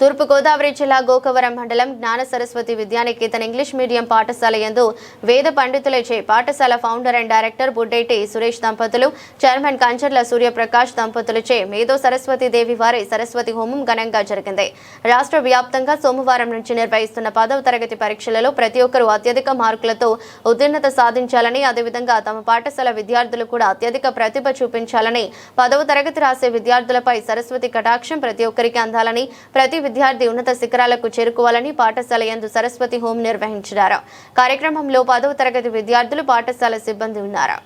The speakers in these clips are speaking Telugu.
తూర్పు గోదావరి జిల్లా గోకవరం మండలం జ్ఞాన సరస్వతి విద్యానికేతన్ ఇంగ్లీష్ మీడియం పాఠశాల యందు వేద పండితులచే పాఠశాల ఫౌండర్ అండ్ డైరెక్టర్ బుడ్డేటి సురేష్ దంపతులు, చైర్మన్ కంచర్ల సూర్యప్రకాష్ దంపతులచే మేధో సరస్వతి దేవి వారి సరస్వతి హోమం ఘనంగా జరిగింది. రాష్ట్ర వ్యాప్తంగా సోమవారం నుంచి నిర్వహిస్తున్న 10వ తరగతి పరీక్షలలో ప్రతి ఒక్కరూ అత్యధిక మార్కులతో ఉత్తీర్ణత సాధించాలని, అదేవిధంగా తమ పాఠశాల విద్యార్థులు కూడా అత్యధిక ప్రతిభ చూపించాలని, 10వ తరగతి రాసే విద్యార్థులపై సరస్వతి కటాక్షం ప్రతి ఒక్కరికి అందాలని, ప్రతి విద్యార్థి ఉన్నత శిఖరాలకు చేరుకోవాలని పాఠశాల యందు సరస్వతి హోం నిర్వహించారు. కార్యక్రమంలో 10వ తరగతి విద్యార్థులు, పాఠశాల సిబ్బంది ఉన్నారు.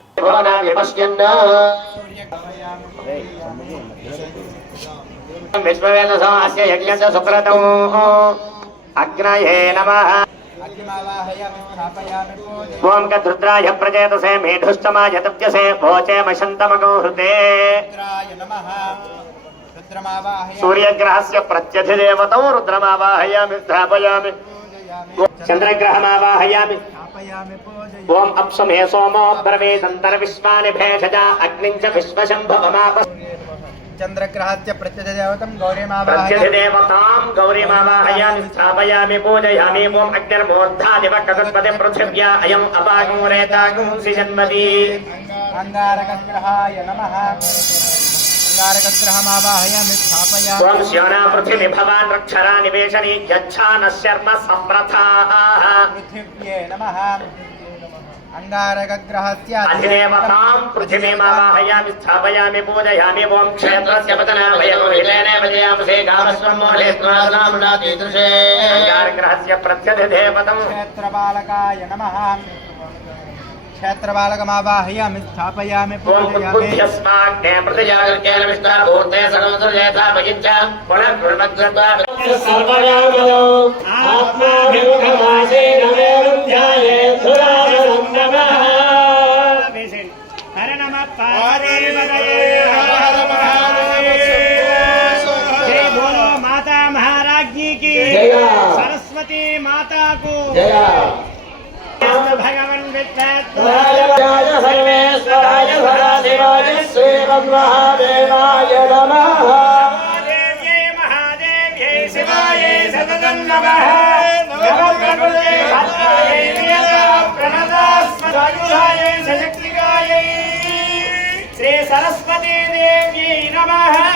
ఓం కద్రుద్రాయ ప్రజేతసే మేఢుష్టమాయ తప్యసే భోచే మశంతమగౌహృతే सूर्यग्रहस्य प्रत्यधिदेवतौ रुद्रमावाहयामि स्थापयामि चंद्रग्रहमावाहयामि ओम अप्सुमे सोमो ब्रवीदन्तर्विश्वानि भेषजा अग्निं च विश्वशम्भवमाप चंद्रग्रहस्य प्रत्यधिदेवतं गौरीमावाहयामि स्थापयामि पूजयामि ओम अग्निर्मूर्धादिव कदस्पति पृथिव्या अयम् अपागुरेतागुंसि जन्मति अंगारकग्रहाय नमः ओम श्योना पृथ्वी भवान् रक्षरा निवेशनी यच्छान शर्म संप्रथाः पृथिव्ये नमः अंगारकग्रहस्य अधिदेवतां पृथिवीमावाहयामि स्थापयामि पूजयामि ओम क्षेत्रस्य पतनाभयं हिलेने वजयामसे गामस्वं मोलेत्वानामुनातीदृशे अंगारग्रहस्य प्रत्यधिदेवतं क्षेत्रपालकाय नमः क्षेत्रपालकमावाहयामि स्थापयामि पूजयामि यस्माग्ने प्रतिजागर्केन विष्टाभूते सर्वसर्वयथा भगिञ्च पुनर्गुणमद्गत्वा सर्वयामयो आत्माभिमुखमासेन वेदं ध्यायेत् सुरासनं नमः हर नमः पार्वतीपतये हर हर महादेव जय बोलो माता महाराज्ञी की जय सरस्वती माता को जय भगवान विद्याय सर्वेश्वराय सदाशिवाय श्रीमन् महादेवाय नमः महादेव्यै शिवाय सततं नमः नमः प्रणतास्मदायुधाय सशक्तिकायै श्री सरस्वती देव्यै नमः।